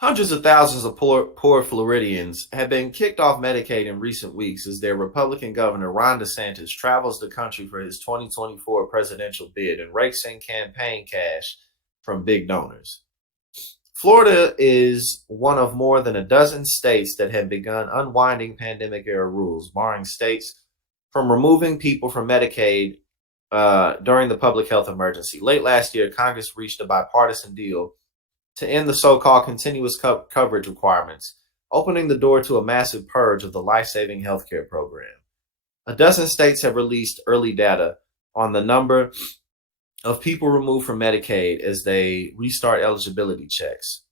Hundreds of thousands of poor Floridians have been kicked off Medicaid in recent weeks as their Republican governor Ron DeSantis travels the country for his 2024 presidential bid and rakes in campaign cash from big donors. Florida is one of more than a dozen states that have begun unwinding pandemic era rules, barring states from removing people from Medicaid during the public health emergency. Late last year, Congress reached a bipartisan deal to end the so-called continuous coverage requirements, opening the door to a massive purge of the life-saving healthcare program. A dozen states have released early data on the number of people removed from Medicaid as they restart eligibility checks,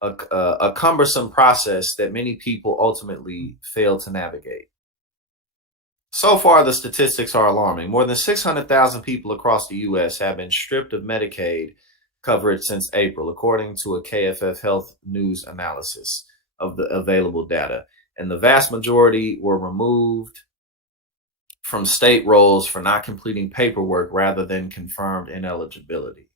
a cumbersome process that many people ultimately fail to navigate. So far, the statistics are alarming. More than 600,000 people across the U.S. have been stripped of Medicaid coverage since April, according to a KFF Health News analysis of the available data. And the vast majority were removed from state rolls for not completing paperwork rather than confirmed ineligibility.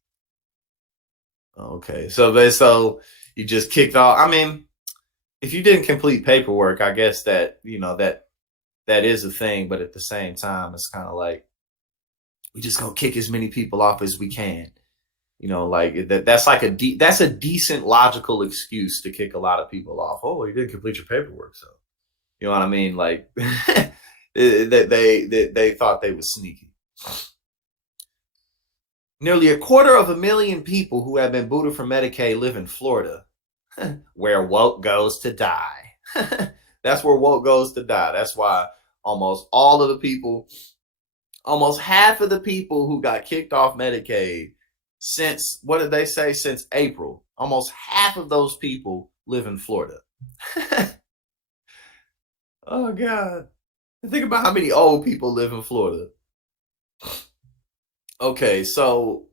Okay, so you just kicked off. I mean, if you didn't complete paperwork, I guess that, that is a thing, but at the same time, it's kind of like we just gonna kick as many people off as we can. Like that's like that's a decent logical excuse to kick a lot of people off. Oh, you didn't complete your paperwork, so you know what I mean? Like they thought they were sneaky. Nearly 250,000 people who have been booted from Medicaid live in Florida, where woke goes to die. That's where woke goes to die. That's why almost half of the people who got kicked off Medicaid since, what did they say, since April, almost half of those people live in Florida. Oh, God. Think about how many old people live in Florida. Okay, so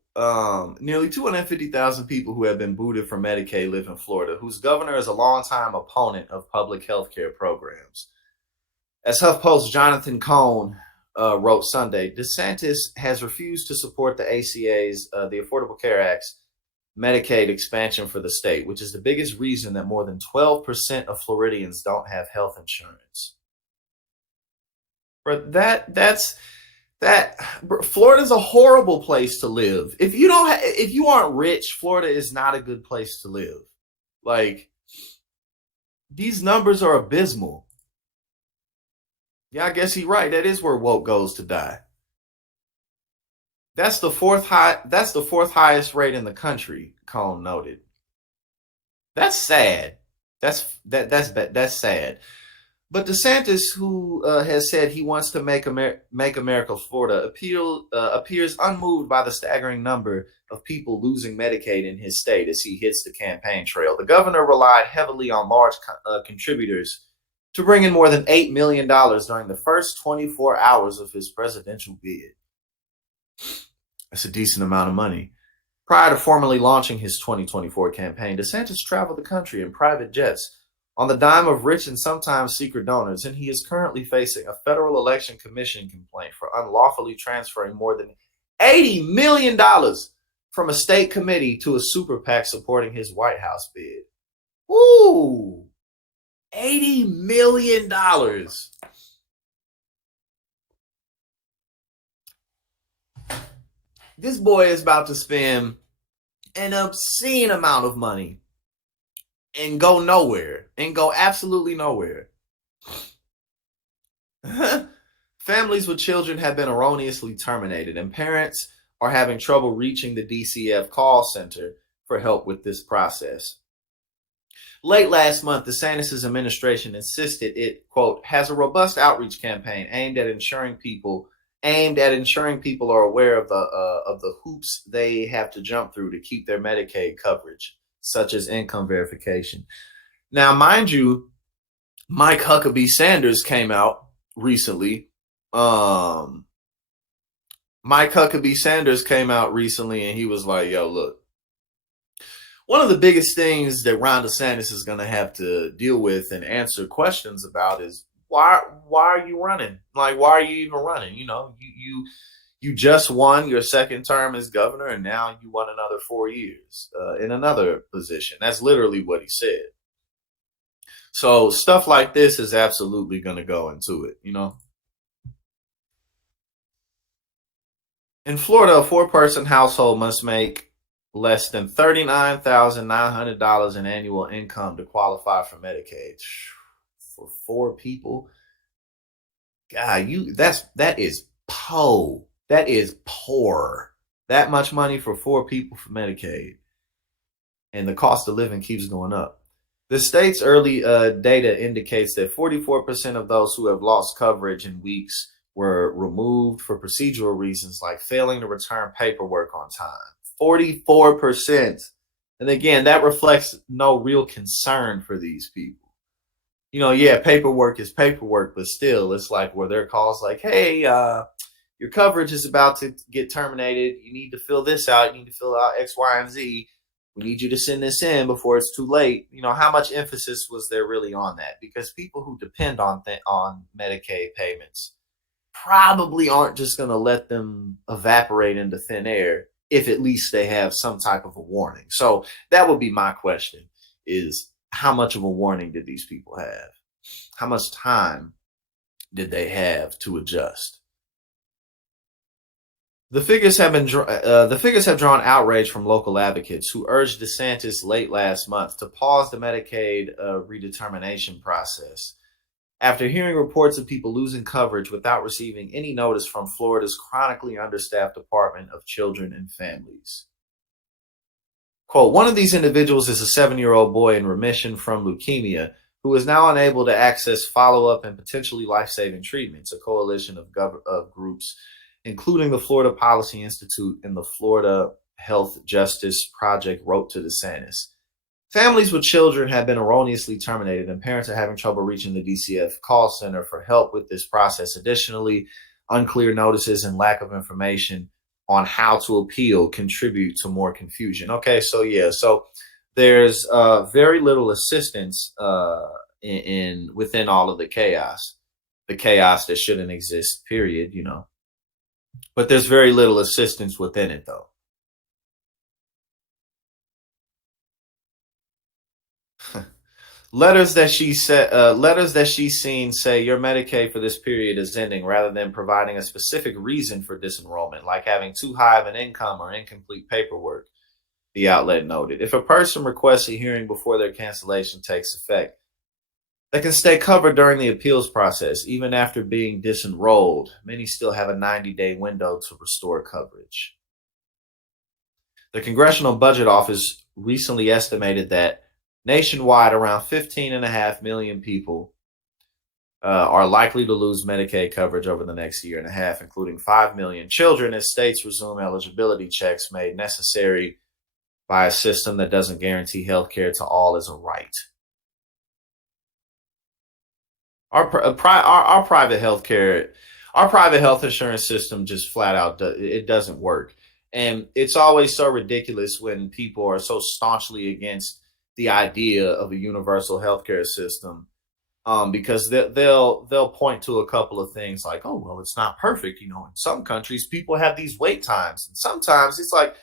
nearly 250,000 people who have been booted from Medicaid live in Florida, whose governor is a longtime opponent of public health care programs. As HuffPost Jonathan Cohn wrote Sunday, DeSantis has refused to support the ACA's, the Affordable Care Act's Medicaid expansion for the state, which is the biggest reason that more than 12% of Floridians don't have health insurance. But Florida's a horrible place to live. If you aren't rich, Florida is not a good place to live. Like, these numbers are abysmal. Yeah, I guess he's right. That is where woke goes to die. That's the fourth highest rate in the country, Cohn noted. That's sad. That's sad. But DeSantis, who has said he wants to make America Florida, appears unmoved by the staggering number of people losing Medicaid in his state as he hits the campaign trail. The governor relied heavily on large contributors to bring in more than $8 million during the first 24 hours of his presidential bid. That's a decent amount of money. Prior to formally launching his 2024 campaign, DeSantis traveled the country in private jets on the dime of rich and sometimes secret donors, and he is currently facing a Federal Election Commission complaint for unlawfully transferring more than $80 million from a state committee to a super PAC supporting his White House bid. Ooh, $80 million. This boy is about to spend an obscene amount of money and go nowhere, and go absolutely nowhere. Families with children have been erroneously terminated, and parents are having trouble reaching the DCF call center for help with this process. Late last month, DeSantis' administration insisted it, quote, has a robust outreach campaign aimed at ensuring people are aware of the hoops they have to jump through to keep their Medicaid coverage, such as income verification. Now, mind you, Mike Huckabee Sanders came out recently. Mike Huckabee Sanders came out recently, and he was like, yo, look, one of the biggest things that Ron DeSantis is going to have to deal with and answer questions about is why are you running? Like, why are you even running? You just won your second term as governor, and now you want another 4 years in another position. That's literally what he said. So stuff like this is absolutely going to go into it. In Florida, a four-person household must make less than $39,900 in annual income to qualify for Medicaid. For four people, God, that is That is poor. That much money for four people for Medicaid, and the cost of living keeps going up. The state's early data indicates that 44% of those who have lost coverage in weeks were removed for procedural reasons like failing to return paperwork on time. 44%. And again, that reflects no real concern for these people. Yeah, paperwork is paperwork, but still, it's like where their calls like, hey, your coverage is about to get terminated. You need to fill this out. You need to fill out X, Y, and Z. We need you to send this in before it's too late. How much emphasis was there really on that? Because people who depend on Medicaid payments probably aren't just going to let them evaporate into thin air if at least they have some type of a warning. So that would be my question: is how much of a warning did these people have? How much time did they have to adjust? The figures have drawn outrage from local advocates who urged DeSantis late last month to pause the Medicaid redetermination process after hearing reports of people losing coverage without receiving any notice from Florida's chronically understaffed Department of Children and Families. Quote, one of these individuals is a 7-year-old boy in remission from leukemia who is now unable to access follow-up and potentially life-saving treatments, a coalition of groups including the Florida Policy Institute and the Florida Health Justice Project, wrote to DeSantis. Families with children have been erroneously terminated, and parents are having trouble reaching the DCF call center for help with this process. Additionally, unclear notices and lack of information on how to appeal contribute to more confusion. Okay, so there's very little assistance within all of the chaos that shouldn't exist, period. But there's very little assistance within it, though. Letters that she's seen say your Medicaid for this period is ending, rather than providing a specific reason for disenrollment, like having too high of an income or incomplete paperwork. The outlet noted, if a person requests a hearing before their cancellation takes effect, they can stay covered during the appeals process, even after being disenrolled. Many still have a 90-day window to restore coverage. The Congressional Budget Office recently estimated that nationwide, around 15.5 million people are likely to lose Medicaid coverage over the next year and a half, including 5 million children, as states resume eligibility checks made necessary by a system that doesn't guarantee health care to all as a right. Our private healthcare, our private health insurance system just flat out it doesn't work, and it's always so ridiculous when people are so staunchly against the idea of a universal healthcare system, because they'll point to a couple of things like, oh well, it's not perfect. In some countries, people have these wait times, and sometimes it's like,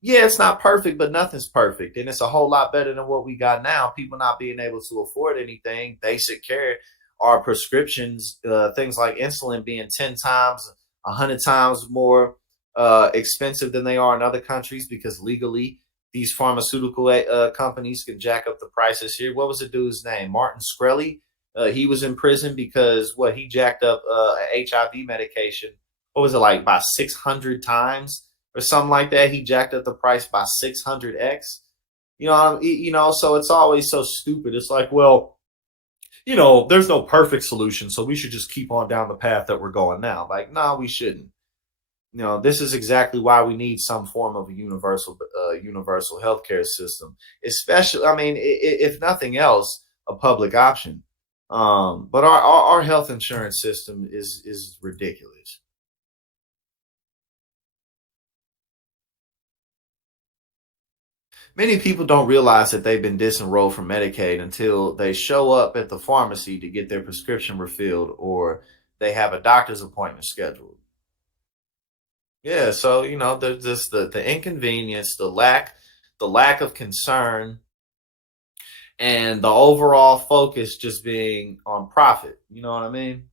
yeah, it's not perfect, but nothing's perfect, and it's a whole lot better than what we got now. People not being able to afford anything, basic care, our prescriptions, things like insulin being 10 times, 100 times more expensive than they are in other countries, because legally these pharmaceutical companies can jack up the prices here. What was the dude's name? Martin Shkreli. He was in prison because he jacked up HIV medication. What was it, like by 600 times or something like that? He jacked up the price by 600x. So it's always so stupid. It's like, well, there's no perfect solution, so we should just keep on down the path that we're going now. Like, no, we shouldn't. This is exactly why we need some form of a universal healthcare system, especially, I mean, if nothing else, a public option. But our health insurance system is ridiculous. Many people don't realize that they've been disenrolled from Medicaid until they show up at the pharmacy to get their prescription refilled, or they have a doctor's appointment scheduled. Yeah, so there's just the inconvenience, the lack of concern, and the overall focus just being on profit. You know what I mean?